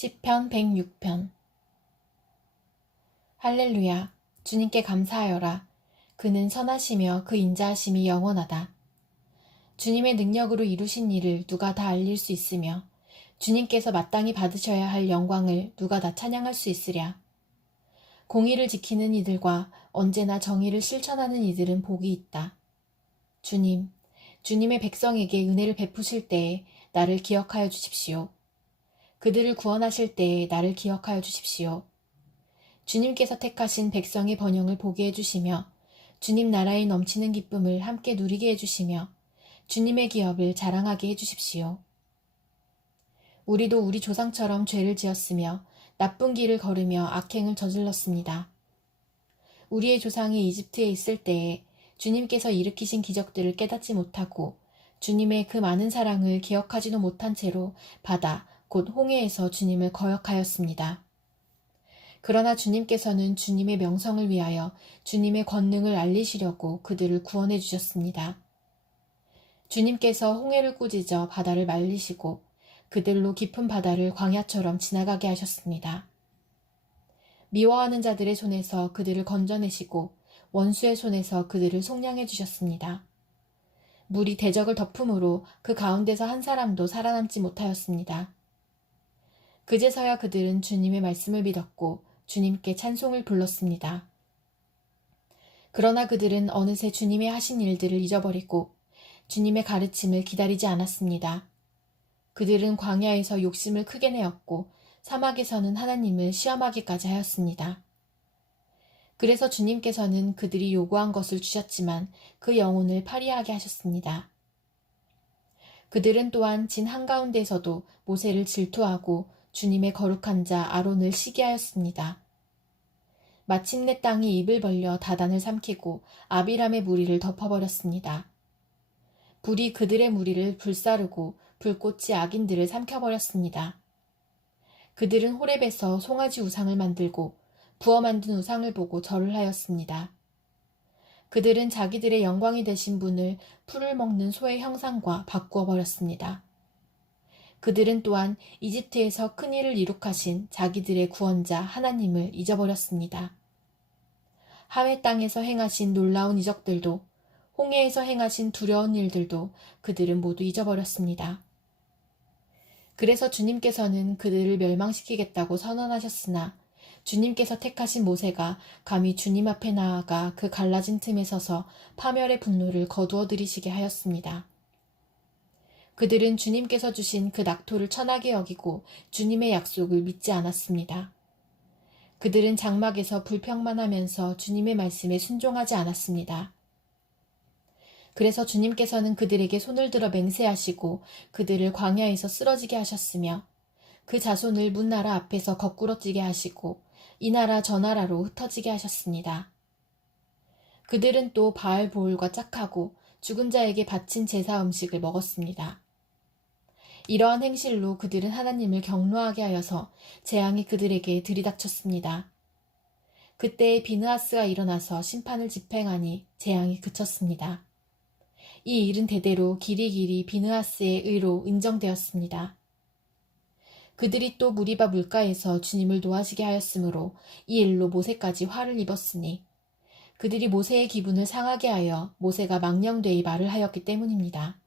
시편 106편. 할렐루야. 주님께 감사하여라. 그는 선하시며 그 인자하심이 영원하다. 주님의 능력으로 이루신 일을 누가 다 알릴 수 있으며 주님께서 마땅히 받으셔야 할 영광을 누가 다 찬양할 수 있으랴. 공의를 지키는 이들과 언제나 정의를 실천하는 이들은 복이 있다. 주님, 주님의 백성에게 은혜를 베푸실 때에 나를 기억하여 주십시오. 그들을 구원하실 때에 나를 기억하여 주십시오. 주님께서 택하신 백성의 번영을 보게 해주시며 주님 나라의 넘치는 기쁨을 함께 누리게 해주시며 주님의 기업을 자랑하게 해주십시오. 우리도 우리 조상처럼 죄를 지었으며 나쁜 길을 걸으며 악행을 저질렀습니다. 우리의 조상이 이집트에 있을 때에 주님께서 일으키신 기적들을 깨닫지 못하고 주님의 그 많은 사랑을 기억하지도 못한 채로 바다, 곧 홍해에서 주님을 거역하였습니다. 그러나 주님께서는 주님의 명성을 위하여 주님의 권능을 알리시려고 그들을 구원해 주셨습니다. 주님께서 홍해를 꾸짖어 바다를 말리시고 그들로 깊은 바다를 광야처럼 지나가게 하셨습니다. 미워하는 자들의 손에서 그들을 건져내시고 원수의 손에서 그들을 속량해 주셨습니다. 물이 대적을 덮음으로 그 가운데서 한 사람도 살아남지 못하였습니다. 그제서야 그들은 주님의 말씀을 믿었고 주님께 찬송을 불렀습니다. 그러나 그들은 어느새 주님의 하신 일들을 잊어버리고 주님의 가르침을 기다리지 않았습니다. 그들은 광야에서 욕심을 크게 내었고 사막에서는 하나님을 시험하기까지 하였습니다. 그래서 주님께서는 그들이 요구한 것을 주셨지만 그 영혼을 파리하게 하셨습니다. 그들은 또한 진 한가운데에서도 모세를 질투하고 주님의 거룩한 자 아론을 시기하였습니다. 마침내 땅이 입을 벌려 다단을 삼키고 아비람의 무리를 덮어버렸습니다. 불이 그들의 무리를 불사르고 불꽃이 악인들을 삼켜버렸습니다. 그들은 호렙에서 송아지 우상을 만들고 부어 만든 우상을 보고 절을 하였습니다. 그들은 자기들의 영광이 되신 분을 풀을 먹는 소의 형상과 바꾸어 버렸습니다. 그들은 또한 이집트에서 큰 일을 이룩하신 자기들의 구원자 하나님을 잊어버렸습니다. 하회 땅에서 행하신 놀라운 이적들도 홍해에서 행하신 두려운 일들도 그들은 모두 잊어버렸습니다. 그래서 주님께서는 그들을 멸망시키겠다고 선언하셨으나 주님께서 택하신 모세가 감히 주님 앞에 나아가 그 갈라진 틈에 서서 파멸의 분노를 거두어들이시게 하였습니다. 그들은 주님께서 주신 그 낙토를 천하게 여기고 주님의 약속을 믿지 않았습니다. 그들은 장막에서 불평만 하면서 주님의 말씀에 순종하지 않았습니다. 그래서 주님께서는 그들에게 손을 들어 맹세하시고 그들을 광야에서 쓰러지게 하셨으며 그 자손을 문 나라 앞에서 거꾸러지게 하시고 이 나라 저 나라로 흩어지게 하셨습니다. 그들은 또 바알 보울과 짝하고 죽은 자에게 바친 제사 음식을 먹었습니다. 이러한 행실로 그들은 하나님을 경노하게 하여서 재앙이 그들에게 들이닥쳤습니다. 그때에 비느하스가 일어나서 심판을 집행하니 재앙이 그쳤습니다. 이 일은 대대로 길이길이 비느하스의 의로 인정되었습니다. 그들이 또 무리바 물가에서 주님을 노하시게 하였으므로 이 일로 모세까지 화를 입었으니 그들이 모세의 기분을 상하게 하여 모세가 망령되이 말을 하였기 때문입니다.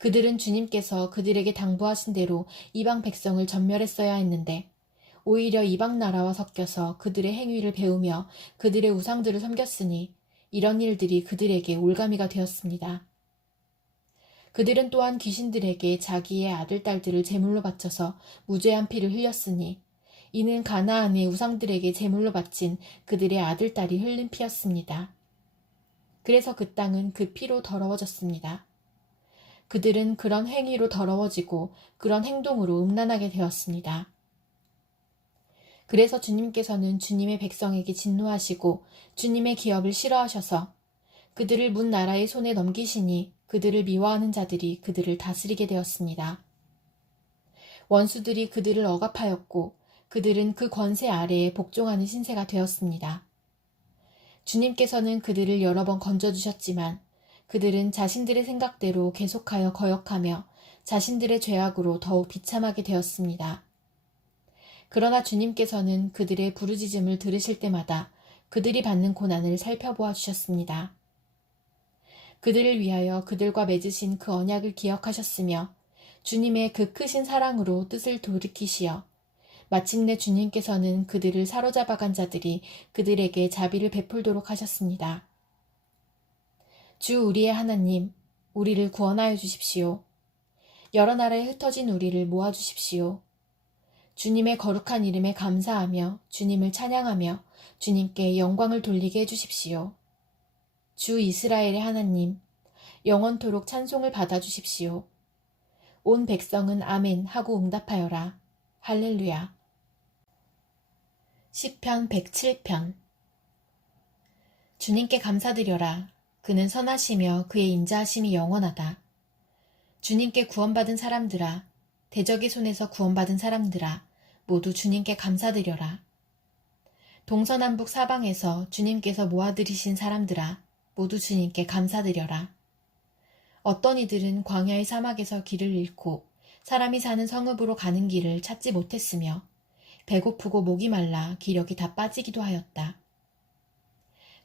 그들은 주님께서 그들에게 당부하신 대로 이방 백성을 전멸했어야 했는데 오히려 이방 나라와 섞여서 그들의 행위를 배우며 그들의 우상들을 섬겼으니 이런 일들이 그들에게 올가미가 되었습니다. 그들은 또한 귀신들에게 자기의 아들, 딸들을 제물로 바쳐서 무죄한 피를 흘렸으니 이는 가나안의 우상들에게 제물로 바친 그들의 아들, 딸이 흘린 피였습니다. 그래서 그 땅은 그 피로 더러워졌습니다. 그들은 그런 행위로 더러워지고 그런 행동으로 음란하게 되었습니다. 그래서 주님께서는 주님의 백성에게 진노하시고 주님의 기업을 싫어하셔서 그들을 문 나라의 손에 넘기시니 그들을 미워하는 자들이 그들을 다스리게 되었습니다. 원수들이 그들을 억압하였고 그들은 그 권세 아래에 복종하는 신세가 되었습니다. 주님께서는 그들을 여러 번 건져주셨지만 그들은 자신들의 생각대로 계속하여 거역하며 자신들의 죄악으로 더욱 비참하게 되었습니다. 그러나 주님께서는 그들의 부르짖음을 들으실 때마다 그들이 받는 고난을 살펴보아 주셨습니다. 그들을 위하여 그들과 맺으신 그 언약을 기억하셨으며 주님의 그 크신 사랑으로 뜻을 돌이키시어 마침내 주님께서는 그들을 사로잡아간 자들이 그들에게 자비를 베풀도록 하셨습니다. 주 우리의 하나님, 우리를 구원하여 주십시오. 여러 나라에 흩어진 우리를 모아주십시오. 주님의 거룩한 이름에 감사하며 주님을 찬양하며 주님께 영광을 돌리게 해주십시오. 주 이스라엘의 하나님, 영원토록 찬송을 받아주십시오. 온 백성은 아멘 하고 응답하여라. 할렐루야. 시편 107편. 주님께 감사드려라. 그는 선하시며 그의 인자하심이 영원하다. 주님께 구원받은 사람들아, 대적의 손에서 구원받은 사람들아, 모두 주님께 감사드려라. 동서남북 사방에서 주님께서 모아들이신 사람들아, 모두 주님께 감사드려라. 어떤 이들은 광야의 사막에서 길을 잃고 사람이 사는 성읍으로 가는 길을 찾지 못했으며 배고프고 목이 말라 기력이 다 빠지기도 하였다.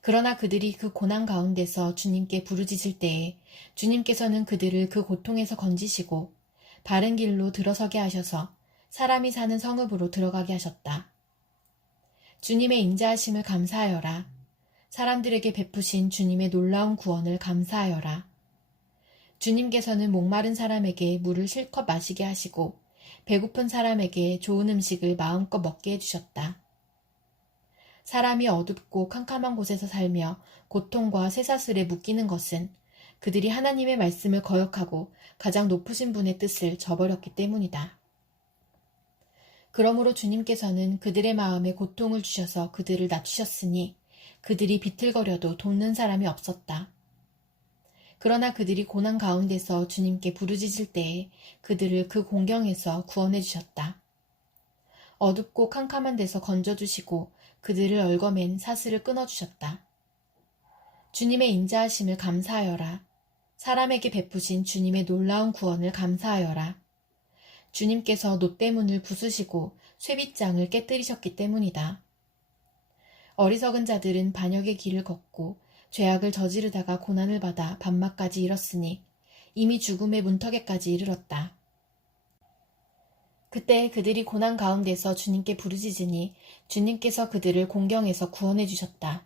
그러나 그들이 그 고난 가운데서 주님께 부르짖을 때에 주님께서는 그들을 그 고통에서 건지시고 바른 길로 들어서게 하셔서 사람이 사는 성읍으로 들어가게 하셨다. 주님의 인자하심을 감사하여라. 사람들에게 베푸신 주님의 놀라운 구원을 감사하여라. 주님께서는 목마른 사람에게 물을 실컷 마시게 하시고 배고픈 사람에게 좋은 음식을 마음껏 먹게 해주셨다. 사람이 어둡고 캄캄한 곳에서 살며 고통과 쇠사슬에 묶이는 것은 그들이 하나님의 말씀을 거역하고 가장 높으신 분의 뜻을 저버렸기 때문이다. 그러므로 주님께서는 그들의 마음에 고통을 주셔서 그들을 낮추셨으니 그들이 비틀거려도 돕는 사람이 없었다. 그러나 그들이 고난 가운데서 주님께 부르짖을 때에 그들을 그 공경에서 구원해 주셨다. 어둡고 캄캄한 데서 건져주시고 그들을 얽어맨 사슬을 끊어주셨다. 주님의 인자하심을 감사하여라. 사람에게 베푸신 주님의 놀라운 구원을 감사하여라. 주님께서 놋대문을 부수시고 쇠빗장을 깨뜨리셨기 때문이다. 어리석은 자들은 반역의 길을 걷고 죄악을 저지르다가 고난을 받아 밤낮까지 이뤘으니 이미 죽음의 문턱에까지 이르렀다. 그때 그들이 고난 가운데서 주님께 부르짖으니 주님께서 그들을 공경에서 구원해 주셨다.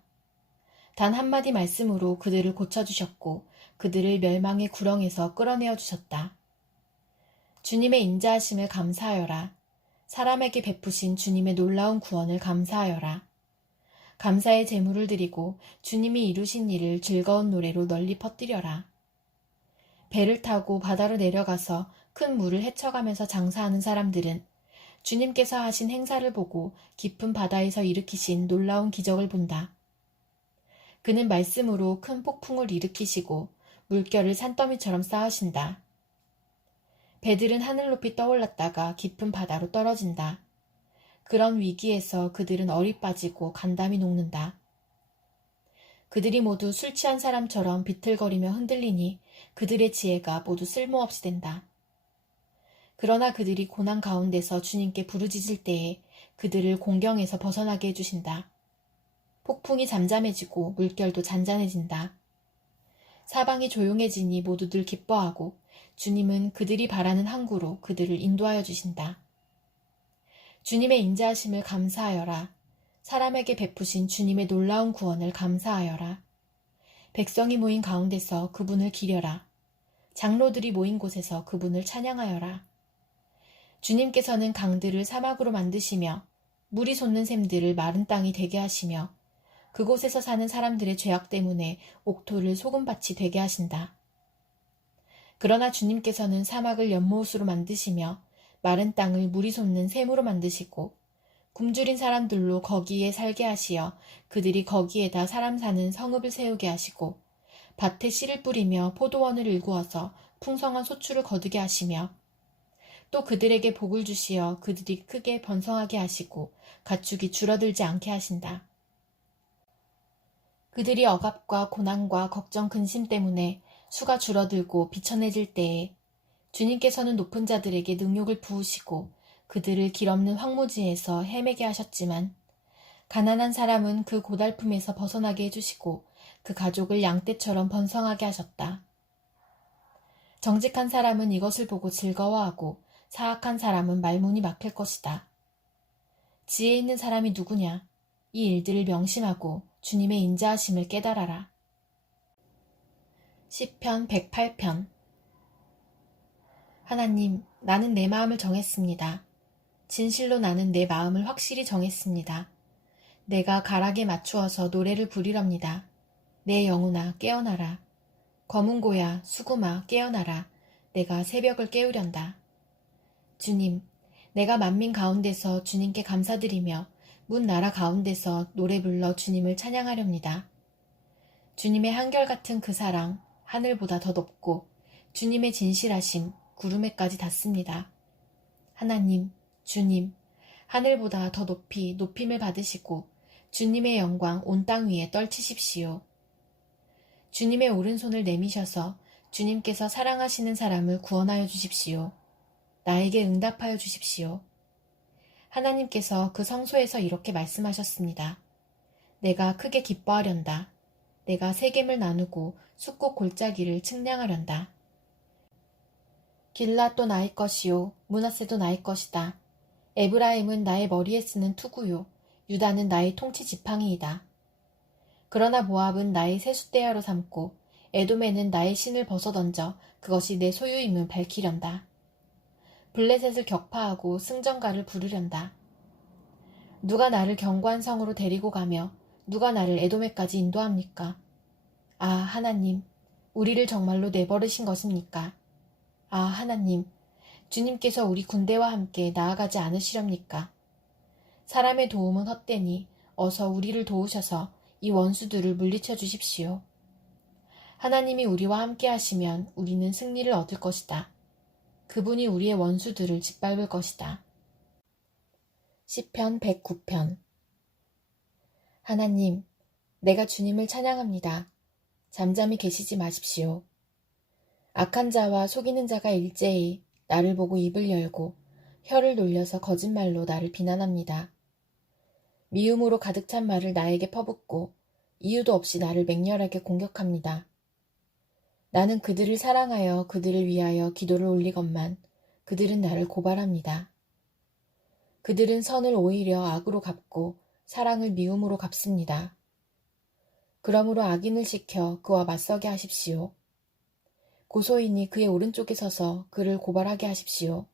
단 한마디 말씀으로 그들을 고쳐주셨고 그들을 멸망의 구렁에서 끌어내어 주셨다. 주님의 인자하심을 감사하여라. 사람에게 베푸신 주님의 놀라운 구원을 감사하여라. 감사의 제물을 드리고 주님이 이루신 일을 즐거운 노래로 널리 퍼뜨려라. 배를 타고 바다로 내려가서 큰 물을 헤쳐가면서 장사하는 사람들은 주님께서 하신 행사를 보고 깊은 바다에서 일으키신 놀라운 기적을 본다. 그는 말씀으로 큰 폭풍을 일으키시고 물결을 산더미처럼 쌓으신다. 배들은 하늘 높이 떠올랐다가 깊은 바다로 떨어진다. 그런 위기에서 그들은 얼이 빠지고 간담이 녹는다. 그들이 모두 술 취한 사람처럼 비틀거리며 흔들리니 그들의 지혜가 모두 쓸모없이 된다. 그러나 그들이 고난 가운데서 주님께 부르짖을 때에 그들을 공경에서 벗어나게 해주신다. 폭풍이 잠잠해지고 물결도 잔잔해진다. 사방이 조용해지니 모두들 기뻐하고 주님은 그들이 바라는 항구로 그들을 인도하여 주신다. 주님의 인자하심을 감사하여라. 사람에게 베푸신 주님의 놀라운 구원을 감사하여라. 백성이 모인 가운데서 그분을 기려라. 장로들이 모인 곳에서 그분을 찬양하여라. 주님께서는 강들을 사막으로 만드시며 물이 솟는 샘들을 마른 땅이 되게 하시며 그곳에서 사는 사람들의 죄악 때문에 옥토를 소금밭이 되게 하신다. 그러나 주님께서는 사막을 연못으로 만드시며 마른 땅을 물이 솟는 샘으로 만드시고 굶주린 사람들로 거기에 살게 하시어 그들이 거기에다 사람 사는 성읍을 세우게 하시고 밭에 씨를 뿌리며 포도원을 일구어서 풍성한 소출을 거두게 하시며 또 그들에게 복을 주시어 그들이 크게 번성하게 하시고 가축이 줄어들지 않게 하신다. 그들이 억압과 고난과 걱정 근심 때문에 수가 줄어들고 비천해질 때에 주님께서는 높은 자들에게 능욕을 부으시고 그들을 길없는 황무지에서 헤매게 하셨지만 가난한 사람은 그 고달픔에서 벗어나게 해주시고 그 가족을 양떼처럼 번성하게 하셨다. 정직한 사람은 이것을 보고 즐거워하고 사악한 사람은 말문이 막힐 것이다. 지혜 있는 사람이 누구냐? 이 일들을 명심하고 주님의 인자하심을 깨달아라. 시편 108편. 하나님, 나는 내 마음을 정했습니다. 진실로 나는 내 마음을 확실히 정했습니다. 내가 가락에 맞추어서 노래를 부리렵니다. 내 영혼아 깨어나라. 검은고야 수구마 깨어나라. 내가 새벽을 깨우련다. 주님, 내가 만민 가운데서 주님께 감사드리며 문 나라 가운데서 노래 불러 주님을 찬양하렵니다. 주님의 한결같은 그 사랑 하늘보다 더 높고 주님의 진실하심 구름에까지 닿습니다. 하나님, 주님, 하늘보다 더 높이 높임을 받으시고 주님의 영광 온 땅 위에 떨치십시오. 주님의 오른손을 내미셔서 주님께서 사랑하시는 사람을 구원하여 주십시오. 나에게 응답하여 주십시오. 하나님께서 그 성소에서 이렇게 말씀하셨습니다. 내가 크게 기뻐하련다. 내가 세겜을 나누고 숫꽃 골짜기를 측량하련다. 길랏도 나의 것이요 므낫세도 나의 것이다. 에브라임은 나의 머리에 쓰는 투구요 유다는 나의 통치 지팡이이다. 그러나 모압은 나의 세숫대야로 삼고 에돔에는 나의 신을 벗어던져 그것이 내 소유임을 밝히련다. 블레셋을 격파하고 승전가를 부르련다. 누가 나를 견고한 성으로 데리고 가며 누가 나를 에돔에까지 인도합니까? 아, 하나님, 우리를 정말로 내버리신 것입니까? 아, 하나님, 주님께서 우리 군대와 함께 나아가지 않으시렵니까? 사람의 도움은 헛되니 어서 우리를 도우셔서 이 원수들을 물리쳐 주십시오. 하나님이 우리와 함께 하시면 우리는 승리를 얻을 것이다. 그분이 우리의 원수들을 짓밟을 것이다. 시편 109편. 하나님, 내가 주님을 찬양합니다. 잠잠히 계시지 마십시오. 악한 자와 속이는 자가 일제히 나를 보고 입을 열고 혀를 놀려서 거짓말로 나를 비난합니다. 미움으로 가득 찬 말을 나에게 퍼붓고 이유도 없이 나를 맹렬하게 공격합니다. 나는 그들을 사랑하여 그들을 위하여 기도를 올리건만 그들은 나를 고발합니다. 그들은 선을 오히려 악으로 갚고 사랑을 미움으로 갚습니다. 그러므로 악인을 시켜 그와 맞서게 하십시오. 고소인이 그의 오른쪽에 서서 그를 고발하게 하십시오.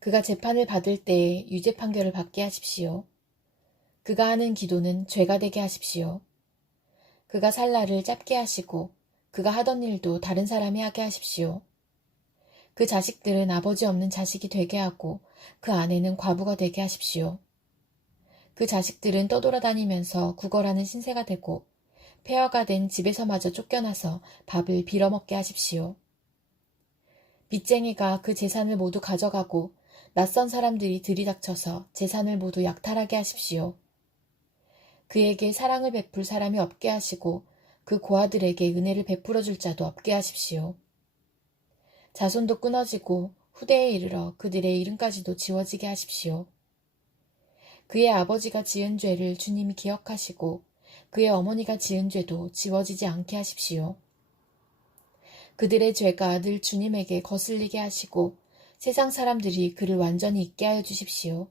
그가 재판을 받을 때에 유죄 판결을 받게 하십시오. 그가 하는 기도는 죄가 되게 하십시오. 그가 살 날을 짧게 하시고 그가 하던 일도 다른 사람이 하게 하십시오. 그 자식들은 아버지 없는 자식이 되게 하고 그 아내는 과부가 되게 하십시오. 그 자식들은 떠돌아다니면서 구걸하는 신세가 되고 폐허가 된 집에서마저 쫓겨나서 밥을 빌어먹게 하십시오. 빚쟁이가 그 재산을 모두 가져가고 낯선 사람들이 들이닥쳐서 재산을 모두 약탈하게 하십시오. 그에게 사랑을 베풀 사람이 없게 하시고 그 고아들에게 은혜를 베풀어 줄 자도 없게 하십시오. 자손도 끊어지고 후대에 이르러 그들의 이름까지도 지워지게 하십시오. 그의 아버지가 지은 죄를 주님이 기억하시고 그의 어머니가 지은 죄도 지워지지 않게 하십시오. 그들의 죄가 늘 주님에게 거슬리게 하시고 세상 사람들이 그를 완전히 잊게 하여 주십시오.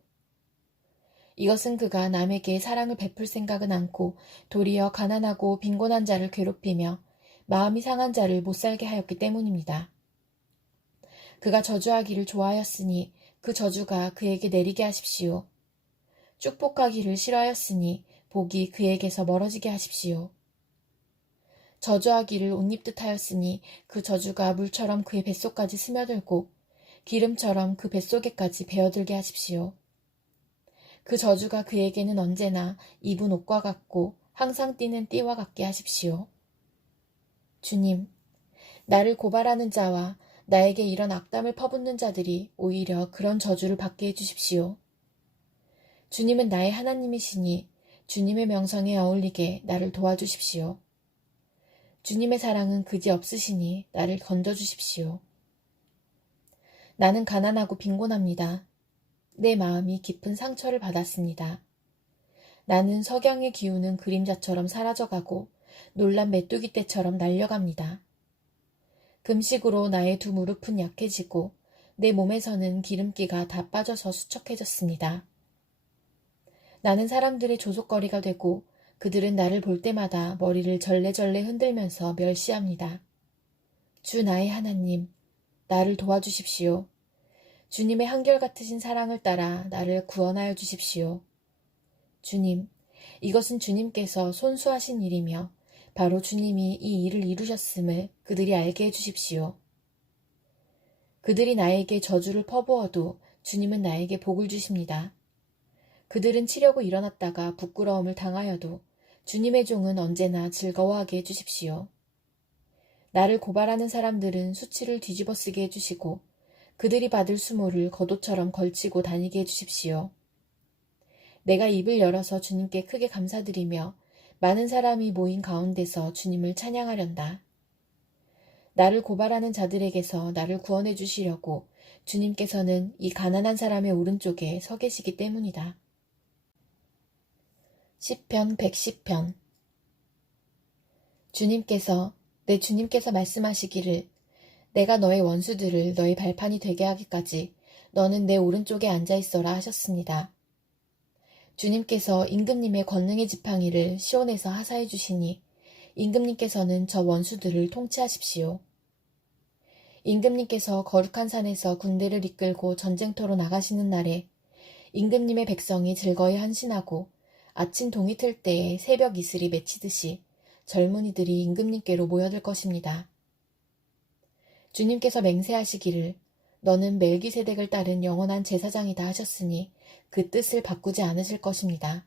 이것은 그가 남에게 사랑을 베풀 생각은 않고 도리어 가난하고 빈곤한 자를 괴롭히며 마음이 상한 자를 못살게 하였기 때문입니다. 그가 저주하기를 좋아하였으니 그 저주가 그에게 내리게 하십시오. 축복하기를 싫어하였으니 복이 그에게서 멀어지게 하십시오. 저주하기를 옷 입듯 하였으니 그 저주가 물처럼 그의 뱃속까지 스며들고 기름처럼 그 뱃속에까지 배어들게 하십시오. 그 저주가 그에게는 언제나 입은 옷과 같고 항상 띠는 띠와 같게 하십시오. 주님, 나를 고발하는 자와 나에게 이런 악담을 퍼붓는 자들이 오히려 그런 저주를 받게 해주십시오. 주님은 나의 하나님이시니 주님의 명성에 어울리게 나를 도와주십시오. 주님의 사랑은 그지 없으시니 나를 건져주십시오. 나는 가난하고 빈곤합니다. 내 마음이 깊은 상처를 받았습니다. 나는 석양의 기운은 그림자처럼 사라져가고 놀란 메뚜기 떼처럼 날려갑니다. 금식으로 나의 두 무릎은 약해지고 내 몸에서는 기름기가 다 빠져서 수척해졌습니다. 나는 사람들의 조속거리가 되고 그들은 나를 볼 때마다 머리를 절레절레 흔들면서 멸시합니다. 주 나의 하나님, 나를 도와주십시오. 주님의 한결같으신 사랑을 따라 나를 구원하여 주십시오. 주님, 이것은 주님께서 손수하신 일이며 바로 주님이 이 일을 이루셨음을 그들이 알게 해주십시오. 그들이 나에게 저주를 퍼부어도 주님은 나에게 복을 주십니다. 그들은 치려고 일어났다가 부끄러움을 당하여도 주님의 종은 언제나 즐거워하게 해주십시오. 나를 고발하는 사람들은 수치를 뒤집어 쓰게 해주시고 그들이 받을 수모를 겉옷처럼 걸치고 다니게 해주십시오. 내가 입을 열어서 주님께 크게 감사드리며 많은 사람이 모인 가운데서 주님을 찬양하련다. 나를 고발하는 자들에게서 나를 구원해 주시려고 주님께서는 이 가난한 사람의 오른쪽에 서 계시기 때문이다. 시편 110편. 내 주님께서 말씀하시기를 내가 너의 원수들을 너의 발판이 되게 하기까지 너는 내 오른쪽에 앉아 있어라 하셨습니다. 주님께서 임금님의 권능의 지팡이를 시온에서 하사해 주시니 임금님께서는 저 원수들을 통치하십시오. 임금님께서 거룩한 산에서 군대를 이끌고 전쟁터로 나가시는 날에 임금님의 백성이 즐거이 한신하고 아침 동이 틀 때에 새벽 이슬이 맺히듯이 젊은이들이 임금님께로 모여들 것입니다. 주님께서 맹세하시기를 너는 멜기세덱을 따른 영원한 제사장이다 하셨으니 그 뜻을 바꾸지 않으실 것입니다.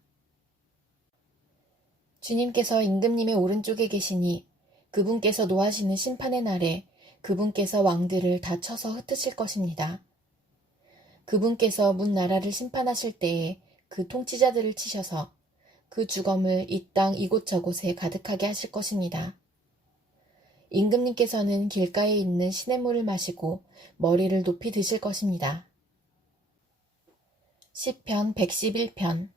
주님께서 임금님의 오른쪽에 계시니 그분께서 노하시는 심판의 날에 그분께서 왕들을 다 쳐서 흩으실 것입니다. 그분께서 문 나라를 심판하실 때에 그 통치자들을 치셔서 그 주검을 이 땅 이곳저곳에 가득하게 하실 것입니다. 임금님께서는 길가에 있는 시냇물을 마시고 머리를 높이 드실 것입니다. 시편 111편.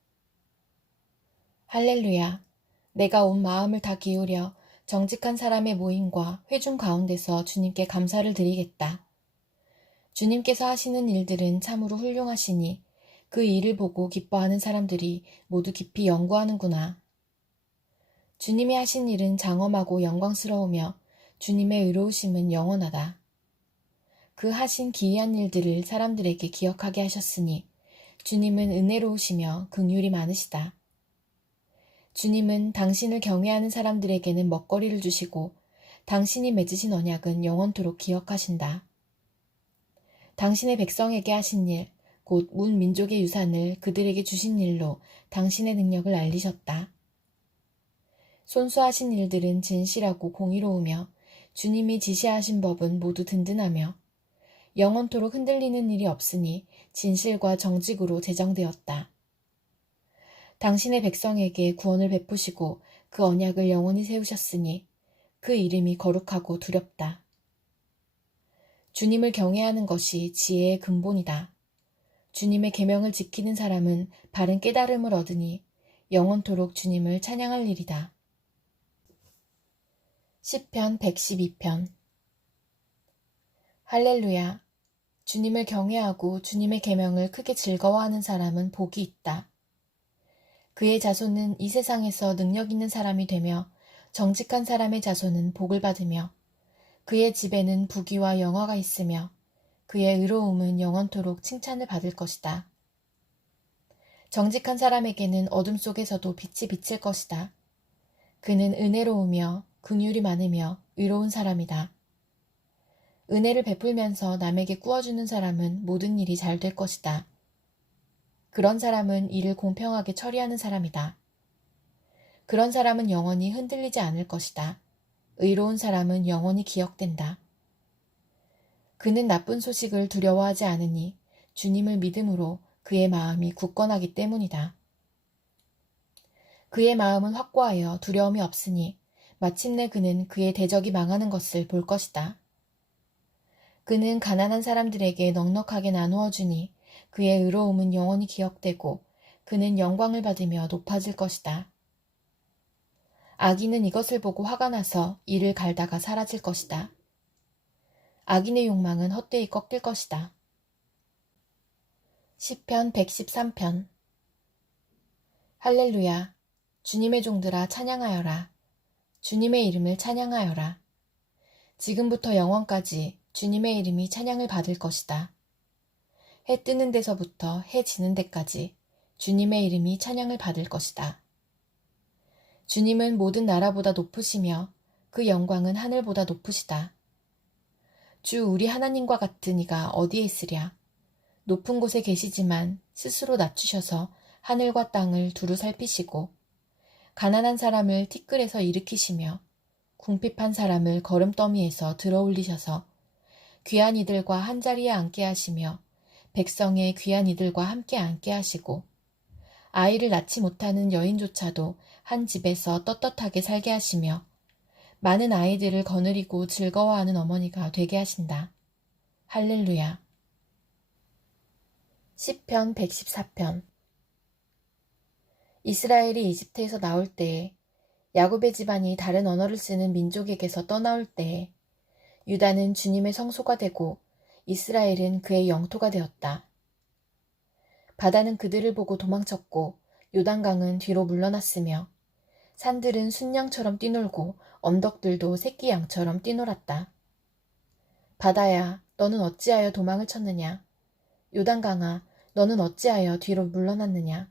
할렐루야. 내가 온 마음을 다 기울여 정직한 사람의 모임과 회중 가운데서 주님께 감사를 드리겠다. 주님께서 하시는 일들은 참으로 훌륭하시니 그 일을 보고 기뻐하는 사람들이 모두 깊이 연구하는구나. 주님이 하신 일은 장엄하고 영광스러우며 주님의 의로우심은 영원하다. 그 하신 기이한 일들을 사람들에게 기억하게 하셨으니 주님은 은혜로우시며 긍휼이 많으시다. 주님은 당신을 경외하는 사람들에게는 먹거리를 주시고 당신이 맺으신 언약은 영원토록 기억하신다. 당신의 백성에게 하신 일, 곧 문 민족의 유산을 그들에게 주신 일로 당신의 능력을 알리셨다. 손수하신 일들은 진실하고 공의로우며 주님이 지시하신 법은 모두 든든하며 영원토록 흔들리는 일이 없으니 진실과 정직으로 제정되었다. 당신의 백성에게 구원을 베푸시고 그 언약을 영원히 세우셨으니 그 이름이 거룩하고 두렵다. 주님을 경외하는 것이 지혜의 근본이다. 주님의 계명을 지키는 사람은 바른 깨달음을 얻으니 영원토록 주님을 찬양할 일이다. 시편 112편. 할렐루야. 주님을 경외하고 주님의 계명을 크게 즐거워하는 사람은 복이 있다. 그의 자손은 이 세상에서 능력 있는 사람이 되며 정직한 사람의 자손은 복을 받으며 그의 집에는 부귀와 영화가 있으며 그의 의로움은 영원토록 칭찬을 받을 것이다. 정직한 사람에게는 어둠 속에서도 빛이 비칠 것이다. 그는 은혜로우며 긍휼이 많으며 의로운 사람이다. 은혜를 베풀면서 남에게 꾸어주는 사람은 모든 일이 잘 될 것이다. 그런 사람은 일을 공평하게 처리하는 사람이다. 그런 사람은 영원히 흔들리지 않을 것이다. 의로운 사람은 영원히 기억된다. 그는 나쁜 소식을 두려워하지 않으니 주님을 믿음으로 그의 마음이 굳건하기 때문이다. 그의 마음은 확고하여 두려움이 없으니 마침내 그는 그의 대적이 망하는 것을 볼 것이다. 그는 가난한 사람들에게 넉넉하게 나누어 주니 그의 의로움은 영원히 기억되고 그는 영광을 받으며 높아질 것이다. 악인은 이것을 보고 화가 나서 이를 갈다가 사라질 것이다. 악인의 욕망은 헛되이 꺾일 것이다. 시편 113편. 할렐루야. 주님의 종들아 찬양하여라. 주님의 이름을 찬양하여라. 지금부터 영원까지 주님의 이름이 찬양을 받을 것이다. 해 뜨는 데서부터 해 지는 데까지 주님의 이름이 찬양을 받을 것이다. 주님은 모든 나라보다 높으시며 그 영광은 하늘보다 높으시다. 주 우리 하나님과 같은 이가 어디에 있으랴. 높은 곳에 계시지만 스스로 낮추셔서 하늘과 땅을 두루 살피시고 가난한 사람을 티끌에서 일으키시며 궁핍한 사람을 거름더미에서 들어올리셔서 귀한 이들과 한자리에 앉게 하시며 백성의 귀한 이들과 함께 앉게 하시고 아이를 낳지 못하는 여인조차도 한 집에서 떳떳하게 살게 하시며 많은 아이들을 거느리고 즐거워하는 어머니가 되게 하신다. 할렐루야. 시편 114편. 이스라엘이 이집트에서 나올 때에 야곱의 집안이 다른 언어를 쓰는 민족에게서 떠나올 때에 유다는 주님의 성소가 되고 이스라엘은 그의 영토가 되었다. 바다는 그들을 보고 도망쳤고 요단강은 뒤로 물러났으며 산들은 순양처럼 뛰놀고 언덕들도 새끼 양처럼 뛰놀았다. 바다야, 너는 어찌하여 도망을 쳤느냐? 요단강아, 너는 어찌하여 뒤로 물러났느냐?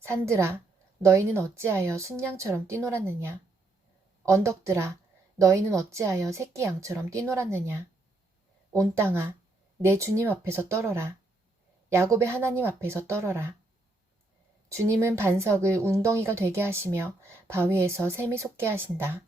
산들아, 너희는 어찌하여 순양처럼 뛰놀았느냐? 언덕들아, 너희는 어찌하여 새끼 양처럼 뛰놀았느냐? 온 땅아, 내 주님 앞에서 떨어라. 야곱의 하나님 앞에서 떨어라. 주님은 반석을 웅덩이가 되게 하시며 바위에서 샘이 솟게 하신다.